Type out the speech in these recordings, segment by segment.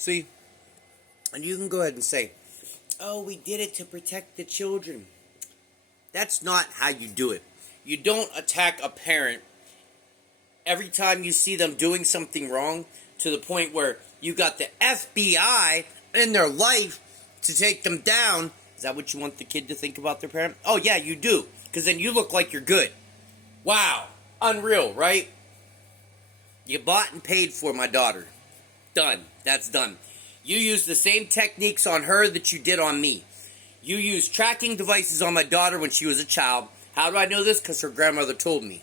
See, and you can go ahead and say, oh, we did it to protect the children. That's not how you do it. You don't attack a parent every time you see them doing something wrong to the point where you got the FBI in their life to take them down. Is that what you want the kid to think about their parent? Oh, yeah, you do. Because then you look like you're good. Wow. Unreal, right? You bought and paid for my daughter. Done. That's done. You used the same techniques on her that you did on me. You used tracking devices on my daughter when she was a child. How do I know this? Because her grandmother told me.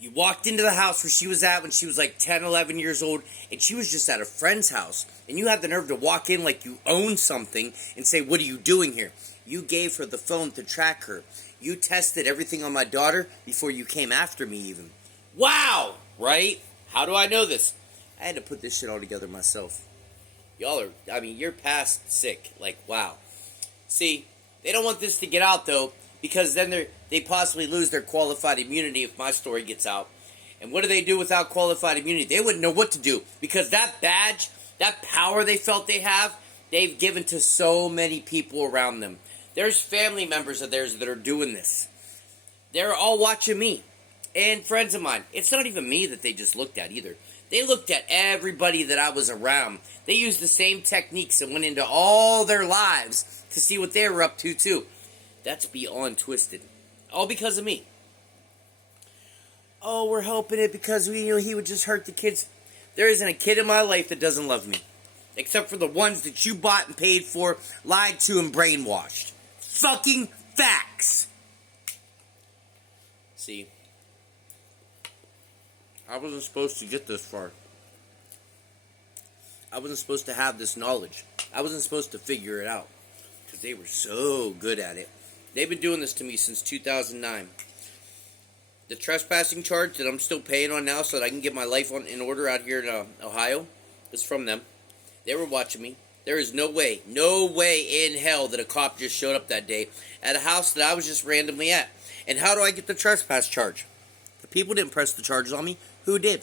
You walked into the house where she was at when she was like 10, 11 years old, and she was just at a friend's house. And you had the nerve to walk in like you own something and say, what are you doing here? You gave her the phone to track her. You tested everything on my daughter before you came after me even. Wow! Right? How do I know this? I had to put this shit all together myself. Y'all are, you're past sick. Like, wow. See, they don't want this to get out, though, because then they possibly lose their qualified immunity if my story gets out. And what do they do without qualified immunity? They wouldn't know what to do, because that badge, that power they felt they have, they've given to so many people around them. There's family members of theirs that are doing this. They're all watching me and friends of mine. It's not even me that they just looked at either. They looked at everybody that I was around. They used the same techniques and went into all their lives to see what they were up to, too. That's beyond twisted. All because of me. Oh, we're hoping it because he would just hurt the kids. There isn't a kid in my life that doesn't love me. Except for the ones that you bought and paid for, lied to, and brainwashed. Fucking facts. See, I wasn't supposed to get this far. I wasn't supposed to have this knowledge. I wasn't supposed to figure it out. Because they were so good at it. They've been doing this to me since 2009. The trespassing charge that I'm still paying on now so that I can get my life in order out here in Ohio is from them. They were watching me. There is no way in hell that a cop just showed up that day at a house that I was just randomly at. And how do I get the trespass charge? The people didn't press the charges on me. Who did?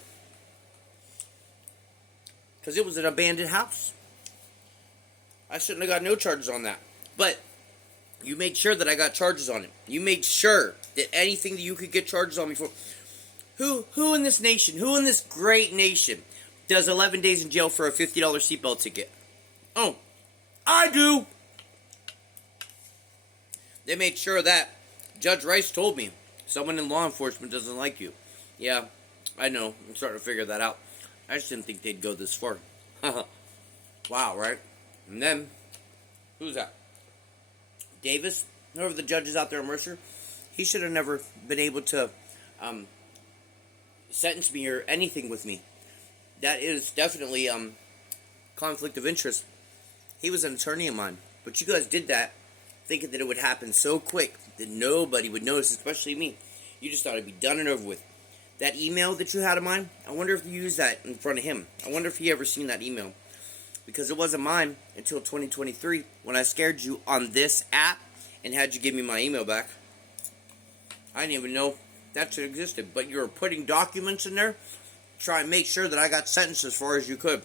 Because it was an abandoned house. I shouldn't have got no charges on that. But you made sure that I got charges on it. You made sure that anything that you could get charges on me for. Who in this nation, who in this great nation does 11 days in jail for a $50 seatbelt ticket? Oh, I do. They made sure that Judge Rice told me someone in law enforcement doesn't like you. Yeah, I know. I'm starting to figure that out. I just didn't think they'd go this far. Wow, right? And then, who's that? Davis, whoever the judge is out there in Mercer, he should have never been able to sentence me or anything with me. That is definitely conflict of interest. He was an attorney of mine. But you guys did that thinking that it would happen so quick that nobody would notice, especially me. You just thought it'd be done and over with. That email that you had of mine, I wonder if you used that in front of him. I wonder if he ever seen that email. Because it wasn't mine until 2023 when I scared you on this app and had you give me my email back. I didn't even know that shit existed. But you were putting documents in there to try and make sure that I got sentenced as far as you could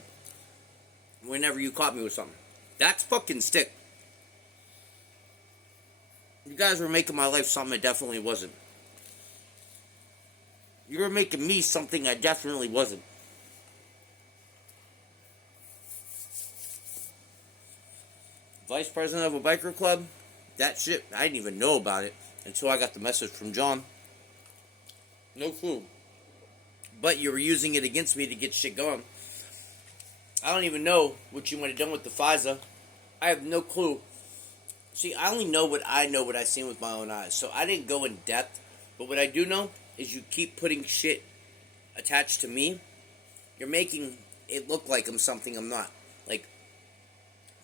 whenever you caught me with something. That's fucking stick. You guys were making my life something it definitely wasn't. You were making me something I definitely wasn't. Vice president of a biker club? That shit, I didn't even know about it until I got the message from John. No clue. But you were using it against me to get shit going. I don't even know what you might have done with the FISA. I have no clue. See, I only know what I seen with my own eyes. So I didn't go in depth. But what I do know is you keep putting shit attached to me. You're making it look like I'm something I'm not. Like,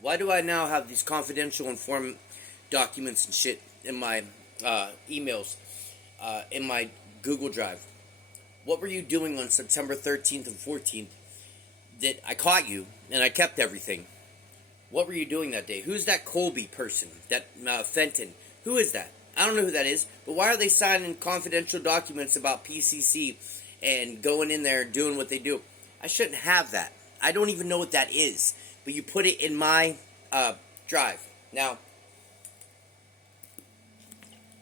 why do I now have these confidential informed documents and shit in my emails, in my Google Drive? What were you doing on September 13th and 14th that I caught you and I kept everything? What were you doing that day? Who's that Colby person? That Fenton? Who is that? I don't know who that is, but why are they signing confidential documents about PCC and going in there and doing what they do? I shouldn't have that. I don't even know what that is. But you put it in my drive. Now,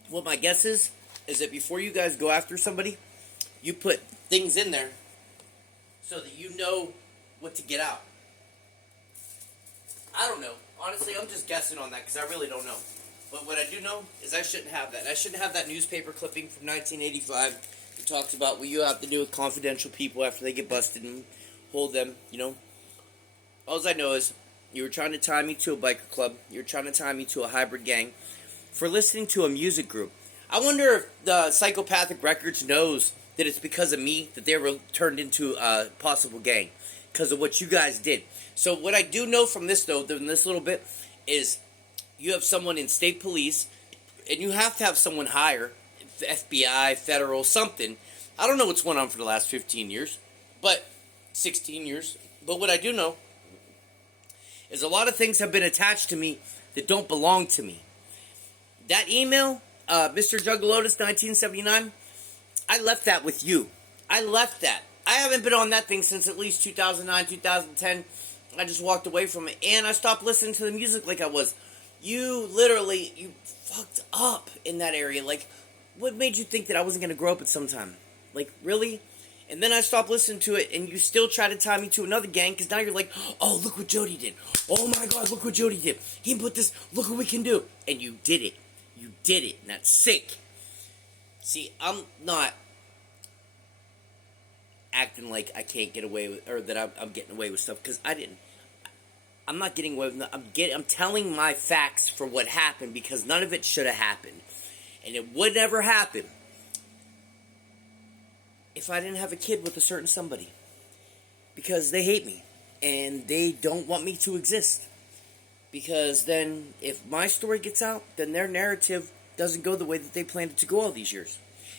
what my guess is that before you guys go after somebody, you put things in there so that you know what to get out. I don't know. Honestly, I'm just guessing on that because I really don't know. But what I do know is I shouldn't have that. I shouldn't have that newspaper clipping from 1985 that talks about what you have to do with confidential people after they get busted and hold them, you know. All I know is you were trying to tie me to a biker club. You were trying to tie me to a hybrid gang for listening to a music group. I wonder if the Psychopathic Records knows that it's because of me that they were turned into a possible gang. Because of what you guys did. So what I do know from this, though, in this little bit, is you have someone in state police, and you have to have someone higher, FBI, federal, something. I don't know what's went on for the last 15 years, but 16 years. But what I do know is a lot of things have been attached to me that don't belong to me. That email, Mr. Juggalotus 1979, I left that with you. I left that. I haven't been on that thing since at least 2009, 2010. I just walked away from it, and I stopped listening to the music like I was. You fucked up in that area. Like, what made you think that I wasn't going to grow up at some time? Like, really? And then I stopped listening to it, and you still try to tie me to another gang, because now you're like, oh, look what Jody did. Oh, my God, look what Jody did. He put this, look what we can do. And you did it. You did it, and that's sick. See, I'm not acting like I can't get away with, or that I'm getting away with stuff, because I didn't. I'm not getting away with it. I'm telling my facts for what happened, because none of it should have happened. And it would never happen if I didn't have a kid with a certain somebody. Because they hate me, and they don't want me to exist. Because then, if my story gets out, then their narrative doesn't go the way that they planned it to go all these years.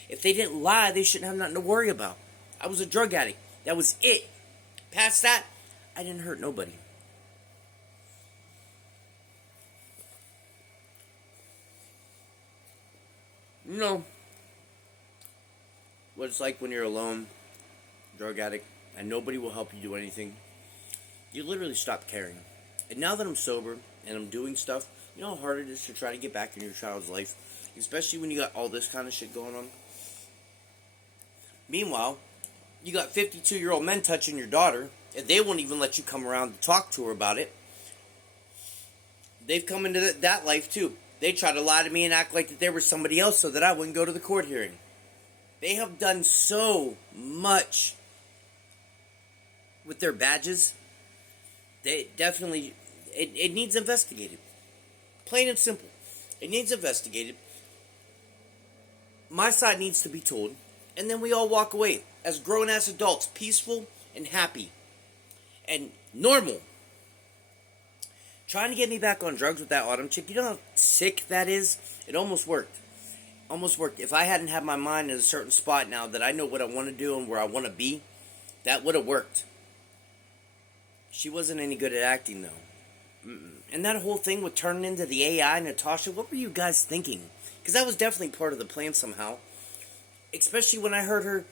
If they didn't lie, they shouldn't have nothing to worry about. I was a drug addict. That was it. Past that, I didn't hurt nobody. You know what it's like when you're alone, drug addict, and nobody will help you do anything. You literally stop caring. And now that I'm sober and I'm doing stuff, you know how hard it is to try to get back in your child's life, especially when you got all this kind of shit going on. Meanwhile, you got 52-year-old men touching your daughter, and they won't even let you come around to talk to her about it. They've come into that life too. They try to lie to me and act like that they were somebody else so that I wouldn't go to the court hearing. They have done so much with their badges. They definitely, it needs investigated. Plain and simple. It needs investigated. My side needs to be told. And then we all walk away as grown-ass adults, peaceful and happy and normal. Trying to get me back on drugs with that Autumn chick, you know how sick that is? It almost worked. Almost worked. If I hadn't had my mind in a certain spot now that I know what I want to do and where I want to be, that would have worked. She wasn't any good at acting, though. And that whole thing with turning into the AI, Natasha, what were you guys thinking? Because that was definitely part of the plan somehow. Especially when I heard her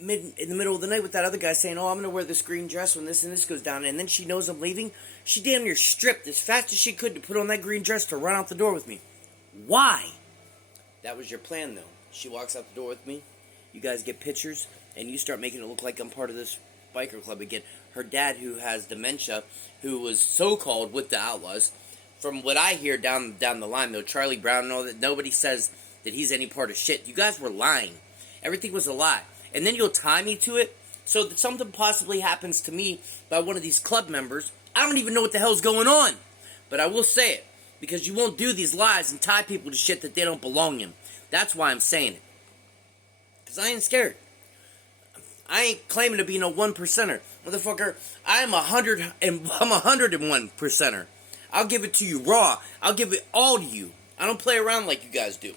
in the middle of the night with that other guy saying, oh, I'm going to wear this green dress when this and this goes down. And then she knows I'm leaving. She damn near stripped as fast as she could to put on that green dress to run out the door with me. Why? That was your plan, though. She walks out the door with me. You guys get pictures. And you start making it look like I'm part of this biker club again. Her dad, who has dementia, who was so-called with the Outlaws. From what I hear down the line, though, Charlie Brown and all that, nobody says that he's any part of shit. You guys were lying. Everything was a lie. And then you'll tie me to it so that something possibly happens to me by one of these club members. I don't even know what the hell's going on. But I will say it. Because you won't do these lies and tie people to shit that they don't belong in. That's why I'm saying it. Because I ain't scared. I ain't claiming to be no 1%er. Motherfucker, I'm 101%er. I'll give it to you raw. I'll give it all to you. I don't play around like you guys do.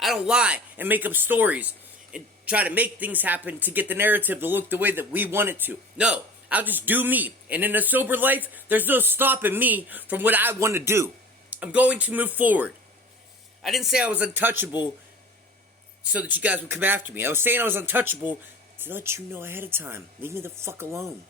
I don't lie and make up stories and try to make things happen to get the narrative to look the way that we want it to. No, I'll just do me. And in a sober life, there's no stopping me from what I want to do. I'm going to move forward. I didn't say I was untouchable so that you guys would come after me. I was saying I was untouchable to let you know ahead of time. Leave me the fuck alone.